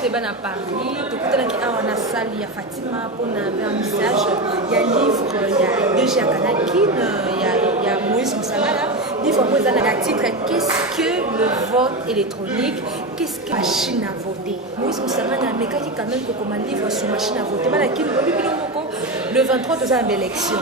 débat à Paris, tout on a salle, il y a Fatima pour un vernissage, il y a livre, il y a déjà Kanakin, il y a Moïse Moussamala. Livre pour un titre, qu'est-ce que le vote électronique, qu'est-ce que la machine à voter. Moïse Moussamala, mais quand il quand même comme un livre sur machine à voter, le 23 de la élection.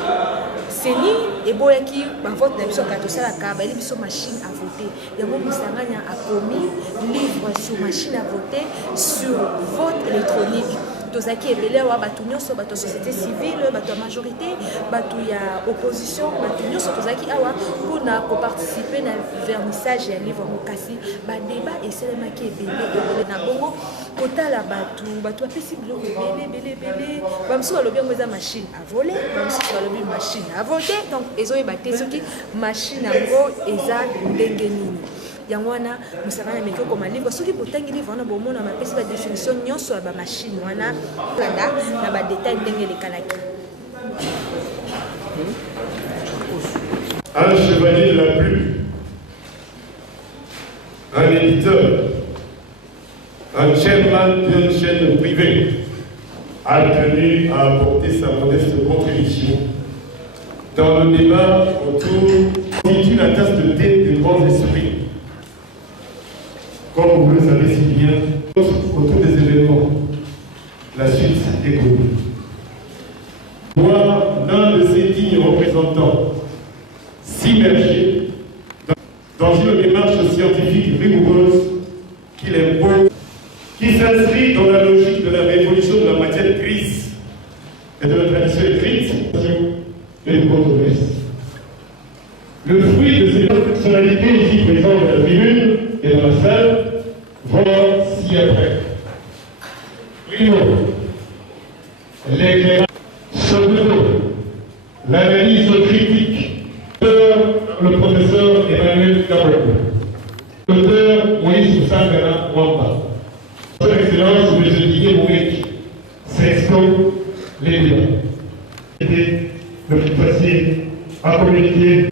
C'est ni et boyaki ba vote na biso ka to sala ka ba biso machine à voter. Yango Moussamala a commis livre sur machine à voter sur vote électronique. Tozaki ebele wa batu nyonso bato société civile, batu majorité, batu ya opposition, batu nyonso tozaki awa pour na participer na vernissage ya livre mokasi ba débat et selemaki ebele na bongo kotala batu apesi biloko ebele ba mso balobi ngo eza machine à voler, ba mso balobi machine à voter, donc ezoyeba te soki machine yango eza ndenge nini. Yangwana Moussamala meko comme livre soki botangi livre wana bomona mapesi ba définition nyonso ya ba machine wana landa na ba détail ndenge le kanaki. Un chevalier de la plume, un éditeur, un chairman d'une chaîne privée a tenu à apporter sa modeste contribution dans le débat autour constitue la tasse de thé des grands esprits. Comme vous le savez si bien, autour des événements, la suite est connue. Voir l'un de ces dignes représentants s'immerger dans une démarche scientifique rigoureuse qu'il impose, qui s'inscrit dans la logique de la révolution de la matière grise et de la tradition écrite et de controverse. Le fruit de ces personnalités ici présentes à la tribune et dans la salle vont ci-après. Primo, l'éclairage. Secondo, l'analyse critique. Le professeur Emmanuel Kaboko. L'auteur Moïse Moussamala Wamba. Son Excellence, M. Didier Mourek. Sexto, les débats. C'était le plus facile à communiquer.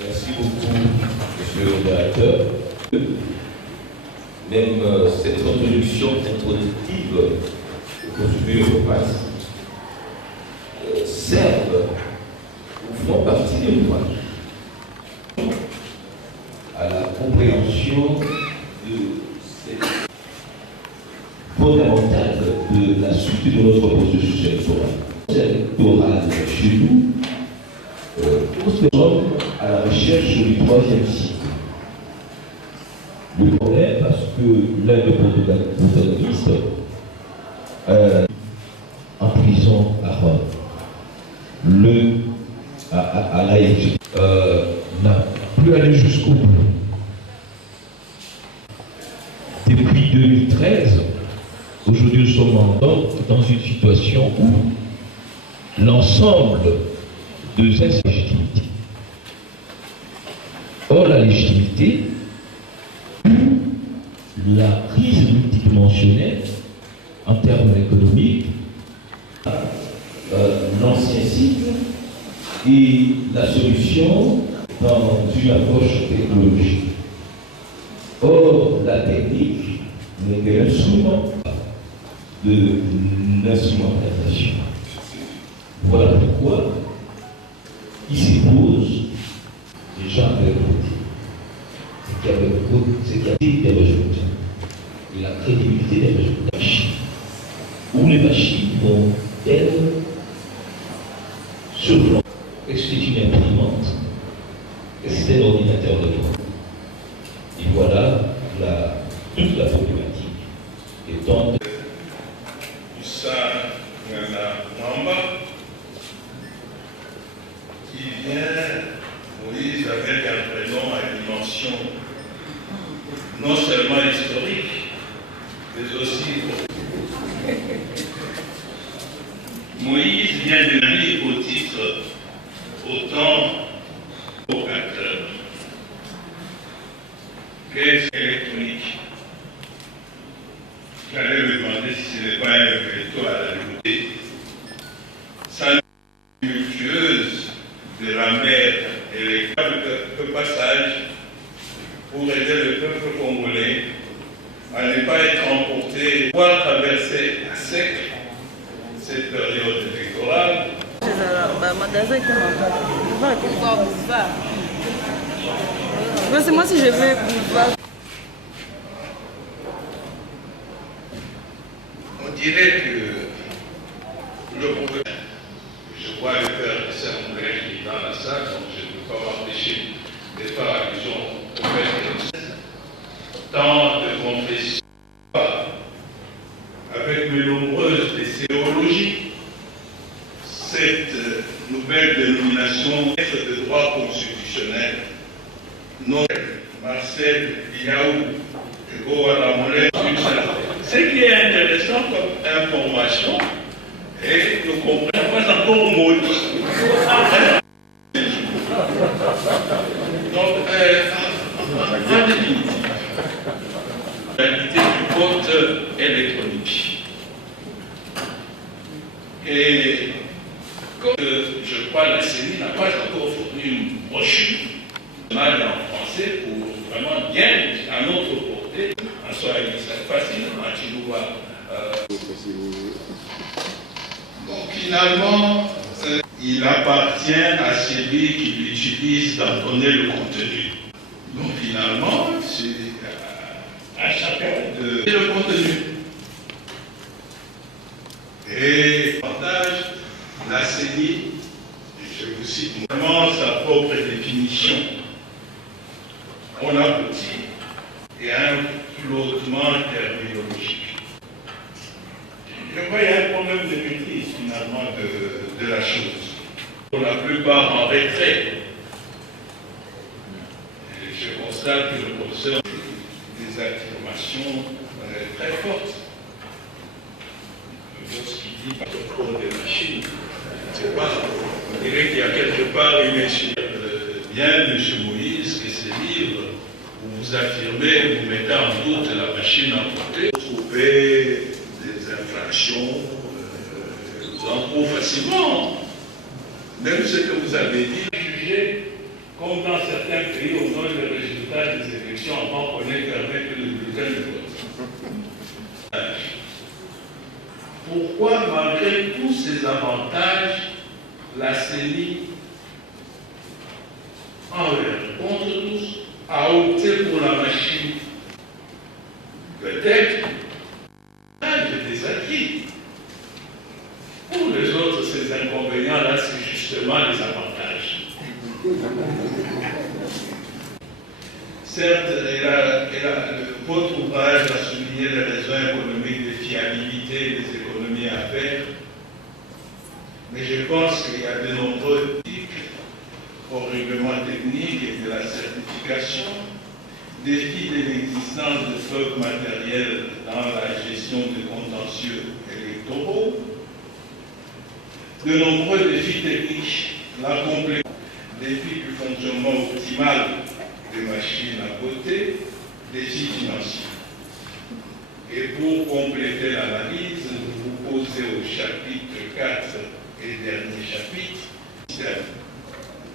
Merci beaucoup, monsieur le directeur. Même cette introduction introductive aux procédures passe servent ou font partie de l'ouvrage à la compréhension de cette fondamentale de la suite de notre processus électoral. Électoral chez nous, nous sommes à la recherche du troisième cycle. Le problème, parce que l'un des protagonistes en prison à Rome, à l'AFG, n'a plus allé jusqu'au bout. Depuis 2013, aujourd'hui nous sommes dans une situation où l'ensemble de cette légitimité. Or, la légitimité, la crise multidimensionnelle en termes économiques, l'ancien cycle et la solution dans une approche technologique. Or, la technique n'est que l'instrument de l'instrumentalisation. Voilà pourquoi il s'impose les gens avaient voté. C'est qu'il y a des résultats. Et la crédibilité des résultats. Où les machines vont, elles, sur plan. Est-ce que c'est une imprimante? Est-ce que c'est un ordinateur de bord? Et voilà toute la problématique. Et donc, qui vient, Moïse, avec un prénom à dimension non seulement historique, mais aussi Moïse vient de lui au titre autant provocateur qu'est électronique. J'allais me demander si ce n'est pas un veto à la liberté. Sans multueuse de la mer et le passage pour aider le peuple congolais à ne pas être emporté, pouvoir traverser à sec cette période électorale. C'est moi si je veux pouvoir. On dirait que le problème, je vois le père de Saint-Moulin qui est dans la salle, donc je ne peux pas m'empêcher de faire allusion au fait que tant de confessions avec de nombreuses théologies, cette nouvelle dénomination de droit constitutionnel, Marcel Liaou, Hugo Alamolé, ce qui est intéressant comme information, et nous comprenons pas encore mot. Donc, en définitive, la réalité du vote électronique. Et comme je crois la CENI n'a pas encore fourni une brochure mal en français pour vraiment bien à notre portée, en soi c'est facile, tu vois. Donc finalement, il appartient à celui qui l'utilise d'en donner le contenu. Donc finalement, c'est à chacun de donner le contenu. Et partage la CENI, je vous cite vraiment sa propre définition. On aboutit et à un flottement terminologique. Je crois qu'il y a un problème de maîtrise finalement de la chose. Pour la plupart en retrait. Et je constate que le professeur a des affirmations très fortes. Lorsqu'il dit par rapport des machines, c'est pas, on dirait qu'il y a quelque part une échelle. Bien, M. Moïse, que ces livres où vous affirmez, vous mettez en doute la machine à voter, vous trouvez des infractions, vous en trouvez facilement. Même ce que vous avez dit, jugé, comme dans certains pays, on donne les résultats des élections avant qu'on ait permis que le bulletin de vote. Pourquoi, malgré tous ces avantages, la CENI, envers contre tous, a opté pour la machine? Peut-être des acquis. Pour les autres, ces inconvénients-là, c'est justement les avantages. Certes, votre ouvrage a souligné les raisons économiques de fiabilité des économies à faire, mais je pense qu'il y a de nombreux articles au règlement technique et de la certification, défis de l'existence de preuves matérielles dans la gestion des contentieux électoraux, de nombreux défis techniques, la complexité, défis du fonctionnement optimal des machines à voter, défis financiers. Et pour compléter l'analyse, vous posez au chapitre 4 et dernier chapitre, système.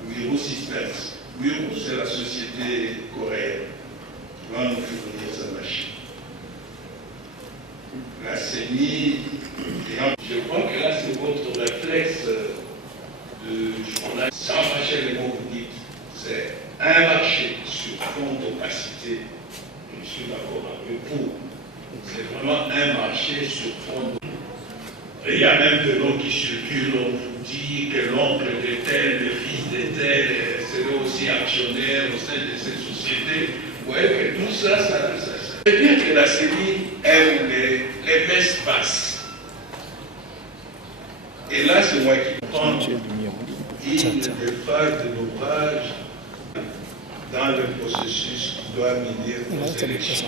Miro Systems. Miro, c'est la société coréenne qui va nous fournir sa machine. La CENI, je crois que là c'est votre réflexe de journal. Sans marcher les mots, vous dites, c'est un marché sur fond d'opacité. Je suis d'accord avec vous. C'est vraiment un marché sur fond d'opacité. Il y a même de noms qui circulent, on vous dit que l'oncle de tel, le fils de tel, serait aussi actionnaire au sein de cette société. Vous voyez que tout ça, ça veut dire que la CENI aime les messes basses. Et là, c'est moi qui comprends. Il y a des phases de l'ouvrage dans le processus qui doit mener aux élections.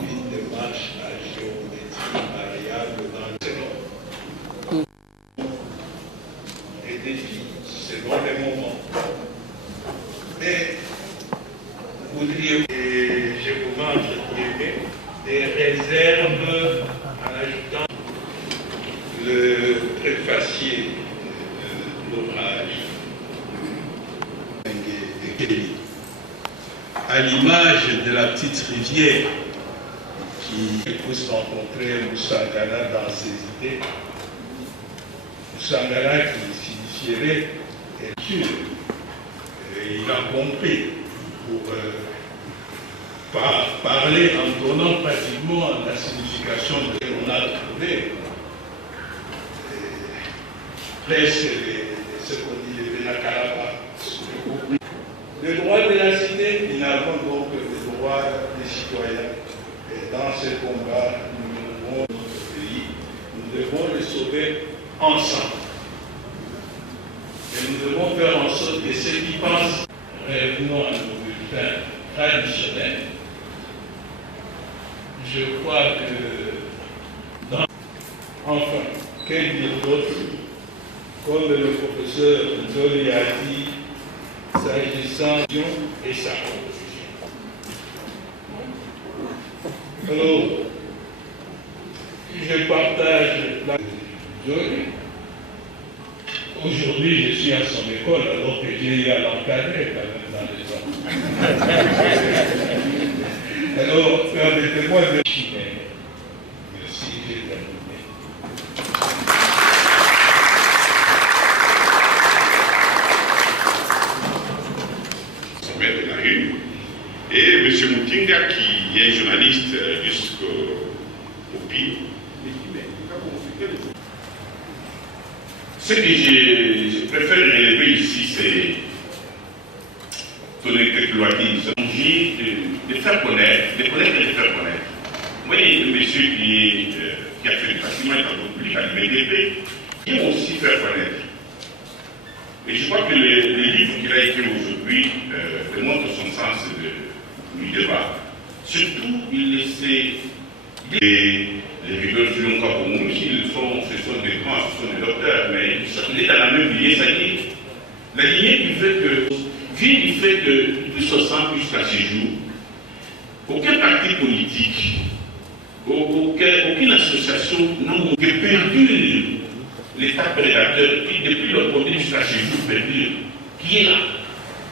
Une démarche à géométrie variable dans le selon. Les défis, selon les moments. Mais vous voudriez, et je vous mets entre guillemets, des réserves en ajoutant le préfacier de l'ouvrage. à l'image de la petite rivière qui pousse rencontrer Moussangana dans ses idées. Moussangana qui signifierait sûr. Et il a compris pour parler en donnant pratiquement la signification de ce qu'on a trouvé. Presque ce qu'on dit les Benakalaba. Le droit de la cité, nous avons donc le droit des citoyens. Et dans ce combat, nous devons notre pays, nous devons le sauver ensemble. Et nous devons faire en sorte que ceux qui pensent, revenons à nos bulletins traditionnels. Je crois que enfin, quel dire d'autre, comme le professeur Zoli a dit, s'agissant de et sa composition. Alors, je partage la Zoli. Aujourd'hui, je suis à son école, alors que j'ai eu à l'encadrer quand même dans les ans. Alors, permettez-moi de... Merci, j'ai terminé. Sommet de la Une. Et M. Moutinga, qui est journaliste jusqu'au PIB. Ce que je préfère relever ici, c'est ton intellectualisme, de faire connaître, de connaître et de faire connaître. Moi, il y a un monsieur qui a fait le bâtiment, il a public à l'UMDP, qui aime aussi faire connaître. Et je crois que le livre qu'il a écrit aujourd'hui démontre son sens du débat. Surtout, il essaie les rigueurs sur le corps commun, ce sont des grands, ce sont des docteurs, mais il est dans la même lignée, c'est-à-dire la lignée qui fait que, vient du fait que, depuis 60 jusqu'à ce jour, aucun parti politique, aucune association n'a perdure l'État prédateur qui, depuis le côté jusqu'à ce jour, perdure, qui est là.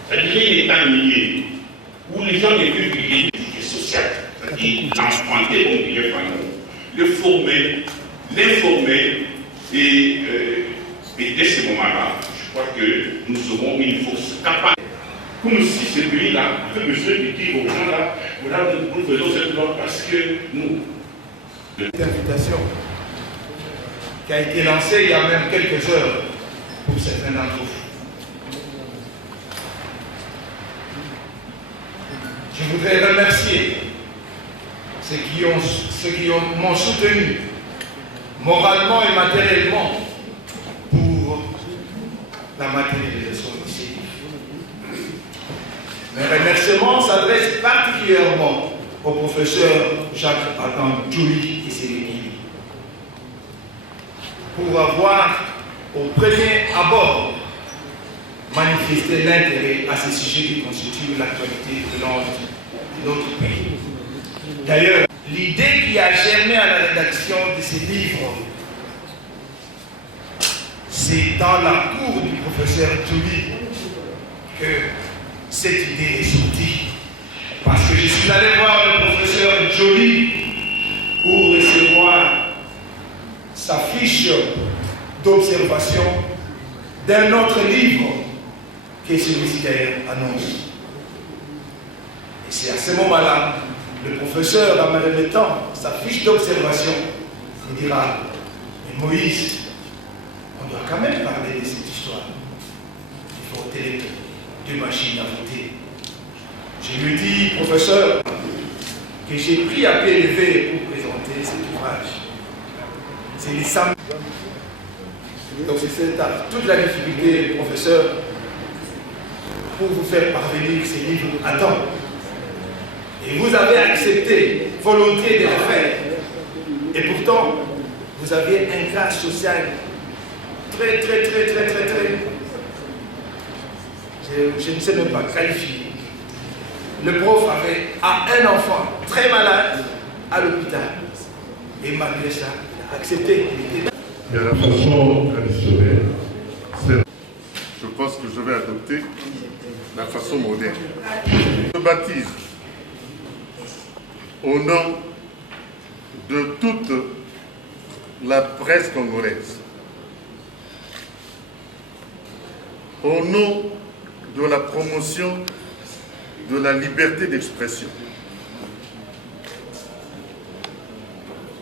C'est-à-dire l'État nié, où les gens ne peuvent vivre des sociales, c'est-à-dire l'enfanter, on dirait pas non. Le former, l'informer, et dès ce moment-là, je crois que nous aurons une force capable. Comme si ce pays-là, avec monsieur qui dit aux gens là, voilà, nous faisons cette loi parce que nous. L'invitation qui a été lancée il y a même quelques heures pour certains d'entre vous. Je voudrais remercier ceux qui m'ont soutenu moralement et matériellement pour la matérialisation ici. Mes remerciements s'adressent particulièrement au professeur Jacques-Adam Djouli et ses équipes pour avoir, au premier abord, manifesté l'intérêt à ces sujets qui constituent l'actualité de notre pays. D'ailleurs, l'idée qui a germé à la rédaction de ces livres, c'est dans la cour du professeur Djouli que cette idée est sortie. Parce que je suis allé voir le professeur Djouli pour recevoir sa fiche d'observation d'un autre livre que celui-ci d'ailleurs annonce. Et c'est à ce moment-là, le professeur, en me remettant sa fiche d'observation, me dira, mais Moïse, on doit quand même parler de cette histoire. Il faut voter deux machines à voter. Je lui dis, professeur, que j'ai pris à pied levé pour présenter cet ouvrage. C'est les samedis. Donc c'est toute la difficulté, professeur, pour vous faire parvenir ces livres à temps. Et vous avez accepté volontiers de le faire. Et pourtant, vous aviez un cas social très, je ne sais même pas qualifié. Le prof avait un enfant très malade à l'hôpital. Et malgré ça, il a accepté. Il y a la façon traditionnelle. Je pense que je vais adopter la façon moderne. Je baptise au nom de toute la presse congolaise, au nom de la promotion de la liberté d'expression,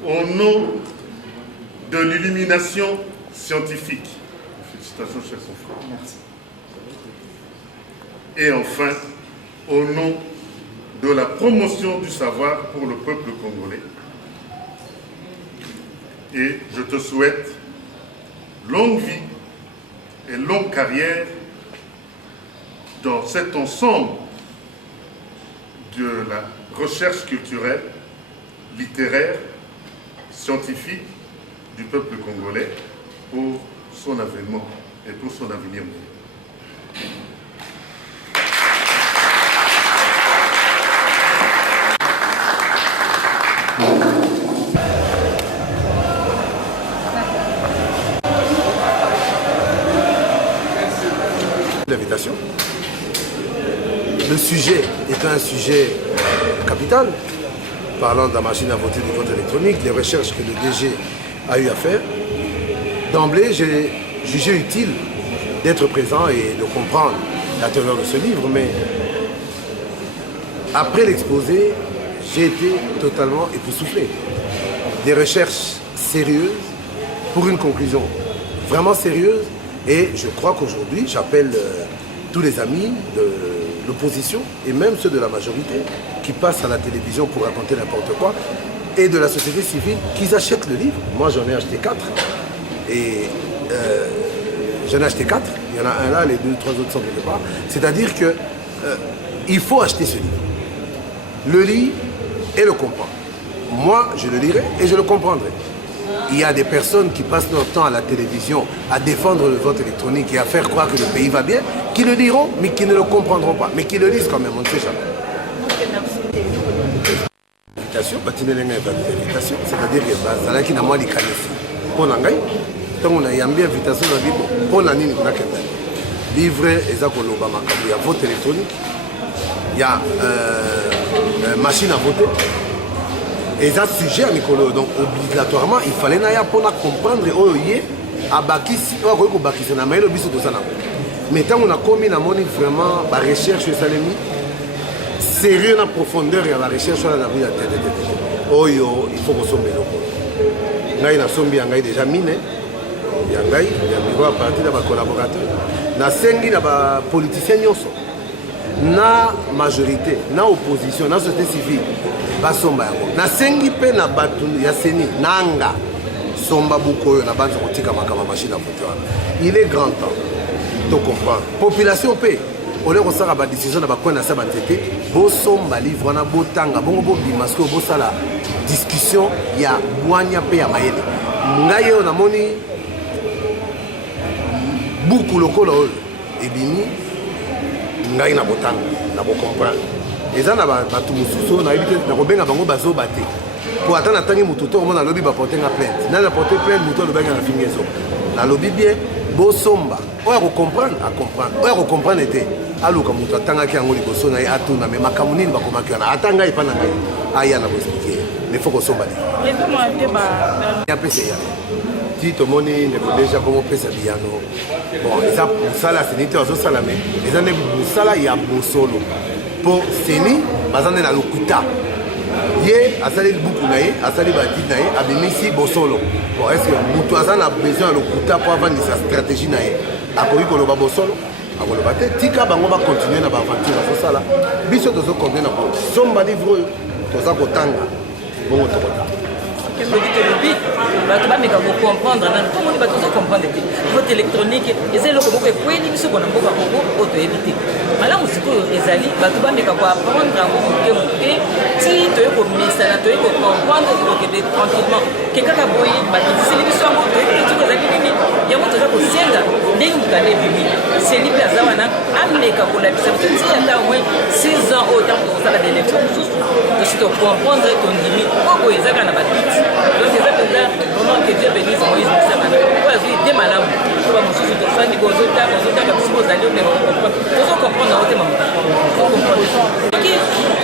au nom de l'illumination scientifique. Félicitations, chers confrères. Merci. Et enfin, au nom de la promotion du savoir pour le peuple congolais. Et je te souhaite longue vie et longue carrière dans cet ensemble de la recherche culturelle, littéraire, scientifique du peuple congolais pour son avènement et pour son avenir. L'invitation. Le sujet est un sujet capital, parlant de la machine à voter du vote électronique, les recherches que le DG a eu à faire. D'emblée, j'ai jugé utile d'être présent et de comprendre la teneur de ce livre, mais après l'exposé, j'ai été totalement époustouflé. Des recherches sérieuses pour une conclusion vraiment sérieuse. Et je crois qu'aujourd'hui, j'appelle tous les amis de l'opposition et même ceux de la majorité qui passent à la télévision pour raconter n'importe quoi et de la société civile qu'ils achètent le livre. Moi, j'en ai acheté 4. Et j'en ai acheté 4. Il y en a un là, les 2, 3 autres sont quelque part. C'est-à-dire qu'il faut acheter ce livre. Le lire et le comprendre. Moi, je le lirai et je le comprendrai. Il y a des personnes qui passent leur temps à la télévision à défendre le vote électronique et à faire croire que le pays va bien, qui le liront, mais qui ne le comprendront pas, mais qui le lisent quand même, on ne sait jamais. Invitation, c'est-à-dire que Zalaki n'a moi les qualifiés. Pour l'anglais, tant on a y a bien invitation dans la Bible, pour l'année, on a qu'un livre, il y a vote électronique, il y a machine à voter. Et ça, sujet à Nicolo. Donc, obligatoirement, il fallait pour comprendre oh, mais tant on a commis la monnaie vraiment, la recherche, sérieux, la profondeur et la recherche, la vie, oh, il faut qu'on soit là. Il y a déjà miné. Il y a à partir de nos collaborateurs. Il y a des politiciens, na majorité, na opposition, na société civile. Basomba yango nasengi pe na batu ya seni nanga somba bukoyo na banza kotika makama machine à voter. Il est grand temps de comprendre population pe ole ko sala ba décision na ba coin na sa batete bo somba livre na botanga bongo bo bimasko bo sala discussion ya bwanya pe ya mayele ngai yo na moni buku lokolo ebimi ngai na botanga na bo comprendre. Et ça, bato mususu na ebite na kobenga bango bazo baté. Pour attendre tangi mututo on a lobby ba porter na plainte. Na porter plainte mututo le banga na fingezo. Na lobby bien bo somba. O ya comprendre, à comprendre. O ya comprendre était aluka mutu atanga ki yango liboso na atuna mais makamunini ba komaki na atanga ipana ngai. Aya na ko expliquer. Mais faut ko somba. Et comment te ba ya pesa ya. Tito moni ne ko déjà comment pesa biano. Bon, ça ça la sénité ozo salame. Les années sala ya bosolo. Pour Seni, bazane na lokuta. Ye asali buku na ye, asali bati na ye, abimisi bosolo. Bon, est-ce que mutu azana a besoin de lokuta pour avoir sa stratégie na ye? Akoki koloba bosolo, akoloba te. Tika bango ba continuer na ba aventure na sala. Biso tozo combien na ko. Somba livre toza kotanga. Bongo tokota. Que me dit que le but, tu vas me comprendre. Tout le monde va tout comprendre. Vote électronique, et c'est le coup que vous avez ce qu'on a beaucoup à éviter. Mais là, on se trouve les alliés, tu vas me apprendre à vous si tu es comme ministère, tu es comprendre tranquillement. Quelqu'un a boyé, c'est l'émission, tu es les alliés. yango toza kosenga ndenge mokanda ebimi seli mpe aza wana ameka kolakisa biso ti ata au moins 6 ans oyo ntango tokosala baélection mosusu tosi tocomprendre tondimi oko ezaka na badite donc eza mpenza vraiment que Dieu bénisse Moïse Moussangana oyo azwi ide malamu po bamosusu tosandi ozotaka biso bozali tozocomprendre yango te soki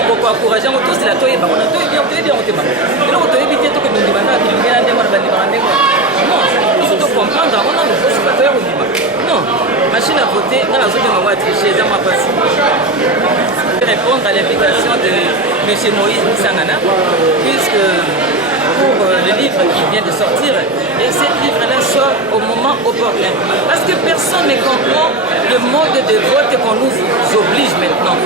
kokoencourage yango tosila toyeba kona toyebi yango te bango eloko toyebi te tokobindima kaka kilingela ndenge wana bandimaka ndenge non biso tocomprendre yango nano kosuka toya kondima non machine à voter nga nazobenga yango atriche eza mwa pasi répondre à l'invitation de M. Moïse Moussangana puisque pour le livre qui vient de sortir, et ce livre-là sort au moment opportun. Parce que personne ne comprend le mode de vote qu'on nous oblige maintenant.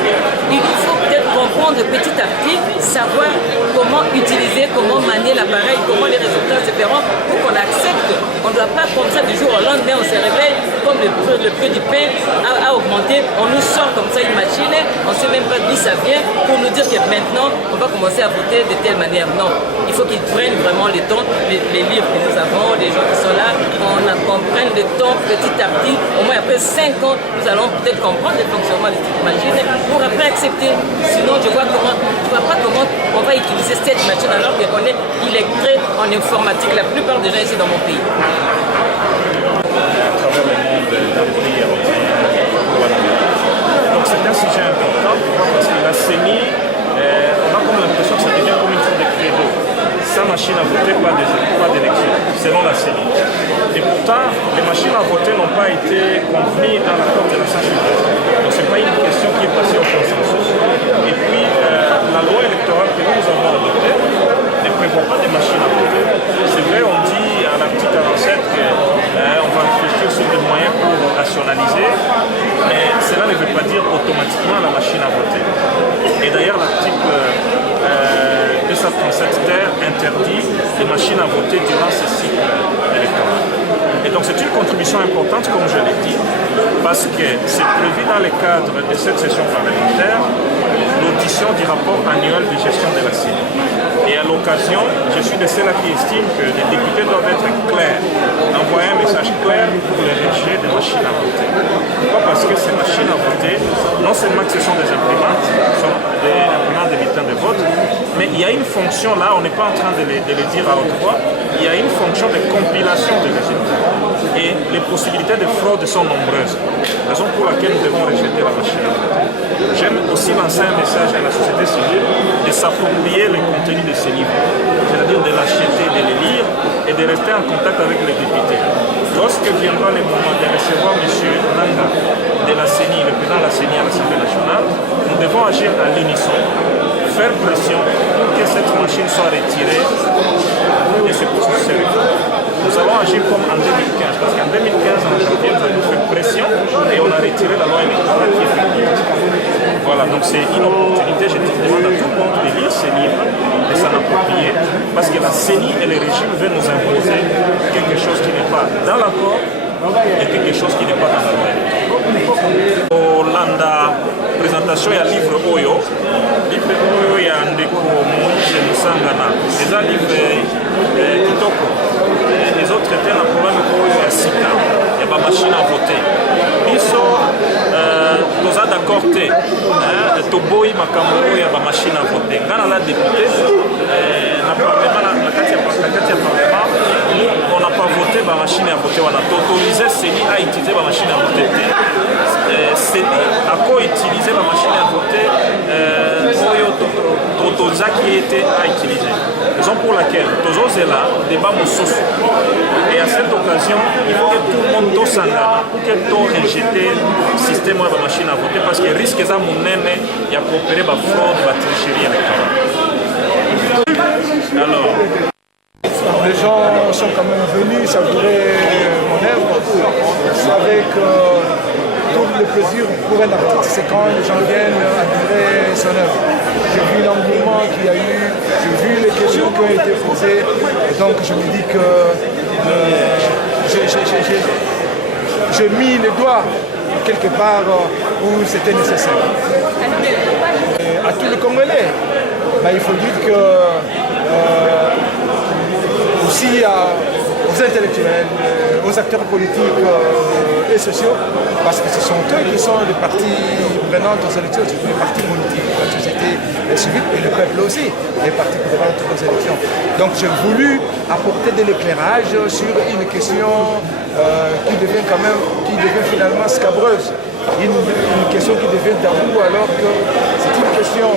Il nous faut peut-être comprendre petit à petit, savoir comment utiliser, comment manier l'appareil, comment les résultats se feront pour qu'on accepte. On ne doit pas comme ça du jour au lendemain, on se réveille, comme le prix du pain a augmenté, on nous sort comme ça une machine, on ne sait même pas d'où ça vient, pour nous dire que maintenant, on va commencer à voter de telle manière. Non, il faut qu'ils prennent vraiment le temps, les livres que nous avons, les gens qui sont là, qu'on prenne le temps petit à petit, au moins après 5 ans, nous allons peut-être comprendre le fonctionnement de cette machine pour après accepter. Sinon, je vois pas comment on va utiliser cette machine alors qu'on est illettré en informatique, la plupart des gens ici dans mon pays. À travers le monde d'un pays européen. Donc c'est un sujet important parce que la CENI, on a comme l'impression que ça devient comme une forme de credo. Sa machine à voter, pas d'élection, selon la CENI. Et pourtant, les machines à voter n'ont pas été convenues dans l'accord de la Saint-Germain. Donc ce n'est pas une question qui est passée au consensus. Et puis, la loi électorale que nous avons adoptée ne prévoit pas de machines à voter. C'est vrai, on dit à l'article 47 qu'on va réfléchir sur des moyens pour rationaliser, mais cela ne veut pas dire automatiquement la machine à voter. Et d'ailleurs, l'article 237 terre interdit les machines à voter durant ce cycle électoral. Et donc c'est une contribution importante, comme je l'ai dit, parce que c'est prévu dans le cadre de cette session parlementaire l'audition du rapport annuel de gestion de la CENI. Et à l'occasion, je suis de ceux-là qui estiment que les députés doivent être clairs, envoyer un message clair pour le rejet des machines à voter. Pourquoi? Parce que ces machines à voter, non seulement que ce sont des imprimantes, de bulletins de vote, mais il y a une fonction là, on n'est pas en train de le dire à haute voix, il y a une fonction de compilation des résultats. Et les possibilités de fraude sont nombreuses, raison pour laquelle nous devons rejeter la machine à voter. J'aime aussi lancer un message à la société civile de s'approprier le contenu de ces livres, c'est-à-dire de l'acheter, de les lire et de rester en contact avec les députés. Lorsque viendra le moment de recevoir M. Nanga de la CENI, le président de la CENI à l'Assemblée nationale, nous devons agir à l'unisson, faire pression pour que cette machine soit retirée de ce processus. Nous allons agir comme en 2015, parce qu'en 2015, en janvier, nous avons fait pression et on a retiré la loi électorale qui est effective. Voilà, donc c'est une opportunité, je demande à tout le monde de lire ces livres, de s'en approprier, parce que la CENI et le régime veulent nous imposer quelque chose qui n'est pas dans l'accord et quelque chose qui n'est pas dans la loi électorale. Hollanda, présentation ya livre oyo ya ndeko Moïse Moussangana, c'est un livre kitoko. Les autres étaient un problème oyo ya sika ya ba machine à voter. Biso toza d'accord te toboyi makambo oyo ya ba machine à voter. Ngana la député na parlement na kati ya parlement, on n'a pas voté ba machine à voter, on a autorisé CENI à utiliser ba machine à voter. CENI a co-utilisé la machine à voter qui était à utiliser. Raison pour laquelle tous est là, débat moussos. Et à cette occasion, il faut que tout le monde s'engage pour que tout rejeter le système de la machine à voter parce qu'il risque de y a coopérer la fraude, la tricherie électorale. Alors, les gens sont quand même venus savourer mon œuvre. Vous savez que tout le plaisir pour un artiste, c'est quand les gens viennent admirer son œuvre. J'ai vu l'engouement qu'il y a eu, j'ai vu les questions qui ont été posées, et donc je me dis que j'ai mis les doigts quelque part où c'était nécessaire. Et à tous les Congolais, il faut dire que aussi aux intellectuels, aux acteurs politiques et sociaux, parce que ce sont eux qui sont les parties prenantes aux élections, surtout les partis politiques, la société civile et le peuple aussi, les parties prenantes aux élections. Donc j'ai voulu apporter de l'éclairage sur une question qui devient finalement scabreuse, une question qui devient tabou alors que c'est une question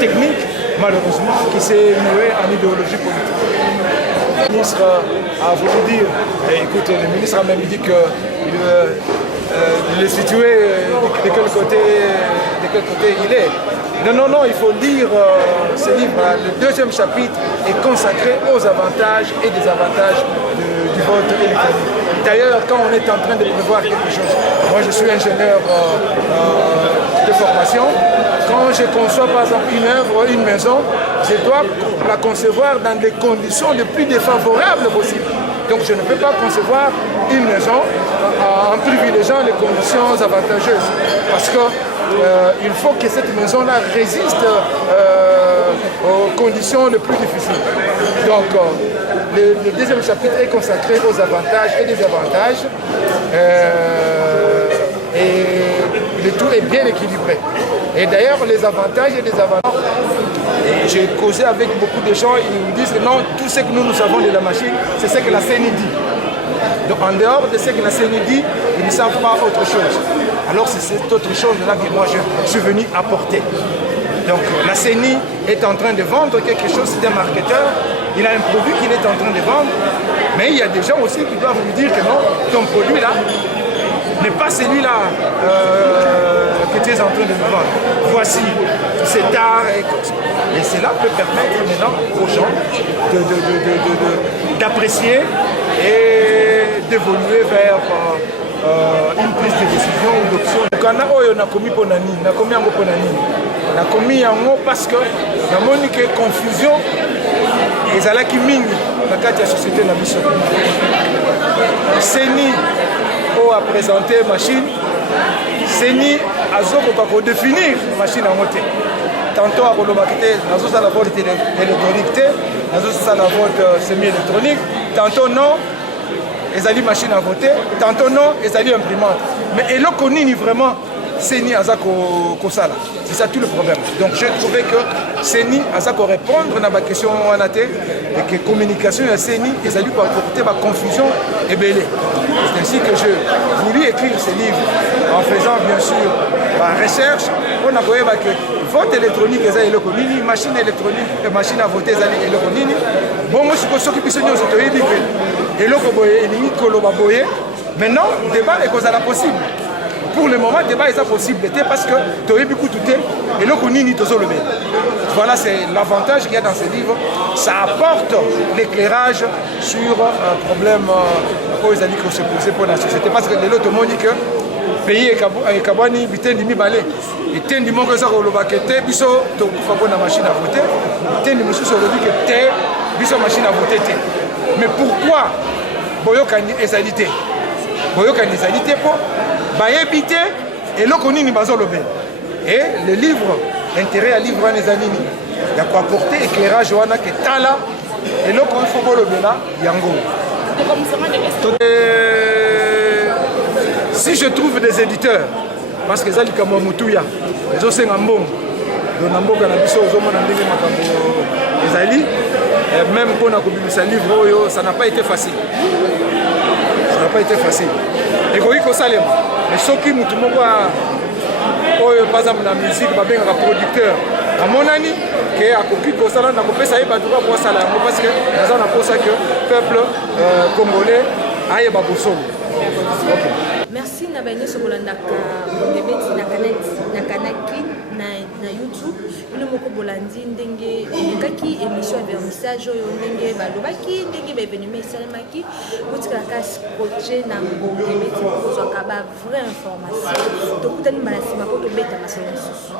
technique, malheureusement, qui s'est nouée en idéologie politique. Le ministre a voulu dire, écoute, le ministre a même dit qu'il est situé de quel côté il est. Non, il faut lire ce livre. Le deuxième chapitre est consacré aux avantages et désavantages du vote électronique. D'ailleurs, quand on est en train de prévoir quelque chose, moi je suis ingénieur de formation, quand je conçois par exemple une œuvre, une maison, je dois la concevoir dans des conditions les plus défavorables possibles. Donc je ne peux pas concevoir une maison en privilégiant les conditions avantageuses. Parce qu'il faut que cette maison-là résiste aux conditions les plus difficiles. Donc le deuxième chapitre est consacré aux avantages et désavantages. Et le tout est bien équilibré. Et d'ailleurs, les avantages et les avantages, j'ai causé avec beaucoup de gens, ils me disent que non, tout ce que nous savons de la machine, c'est ce que la CENI dit. Donc en dehors de ce que la CENI dit, ils ne savent pas autre chose. Alors c'est cette autre chose-là que moi je suis venu apporter. Donc la CENI est en train de vendre quelque chose, c'est un marketeur, il a un produit qu'il est en train de vendre, mais il y a des gens aussi qui doivent lui dire que non, ton produit-là n'est pas celui-là que tu es en train de me vendre. Voici, c'est tard. Et cela peut permettre maintenant aux gens d'apprécier et d'évoluer vers une prise de décision ou d'option. Kana oyo nakomi pona nini, nakomi yango pona nini. Nakomi yango parce que namoni que confusion ezalaki mingi na kati ya société na biso. CENI a présenté machine, CENI azokoka ko définir machine en moté. Tantôt à Kolobakité, nazo la vote électronique, nazo la vote semi-électronique, tantôt non, ils allaient machine à voter, tantôt non, ils allaient imprimante. Mais et l'okonini vraiment CENI azako kosala. C'est ça tout le problème. Donc j'ai trouvé que CENI azako répondre à ma question en athée et que communication à CENI ils allaient apporter ma confusion et belée. C'est ainsi que je voulais écrire ce livre en faisant bien sûr ma recherche. On a voyé que vote électronique est éloconini, machine électronique, machine à voter est éloconini. Bon, moi je suis sûr que les gens sont et l'okoboye, et maintenant, le débat est causé à la possible. Pour le moment, le débat est possible parce que tu as beaucoup douté et l'okonini te levé. Voilà, c'est l'avantage qu'il y a dans ce livre. Ça apporte l'éclairage sur un problème qui se posait pour la société. Parce que l'autre monde dit que le pays est kabani, bitendi mibale. Et tendi mongo ça kolobakete biso to kufa bona machine à voter. Tendi mususu olobi que te biso machine à voter te. Mais pourquoi boyokani ezalité? Boyokani ezalité pour bayebite et l'okonini bazolobe. Et le livre, intérêt à livre les anini. Il y a quoi apporter éclairage wana que tala et l'okoni faut bolobela yango. Si je trouve des éditeurs, parce que ça li kamo mutuya, les osenga mbongo, dona mboka na biso ozomona ndenge makambo ezali, même pour na kobimisa livre oyo, ça n'a pas été facile. Ça n'a pas été facile. Et koiko salema, mais soki mutu moko oyo par exemple na musique babengaka producteur, à mon ami que akoki kosala na kopesa ye baduka pour sala yango parce que naza na posa que peuple congolais ayeba bosolo. Merci na bani sokolandaka bebeti na kanaki na YouTube ile moko bolandi ndenge kaki émission ya vernissage oyo ndenge balobaki ndenge bevenime esalemaki kutikaka scotché na bebeti kozwaka ba vraie information tokutani malasima po tobeta masolo mosusu.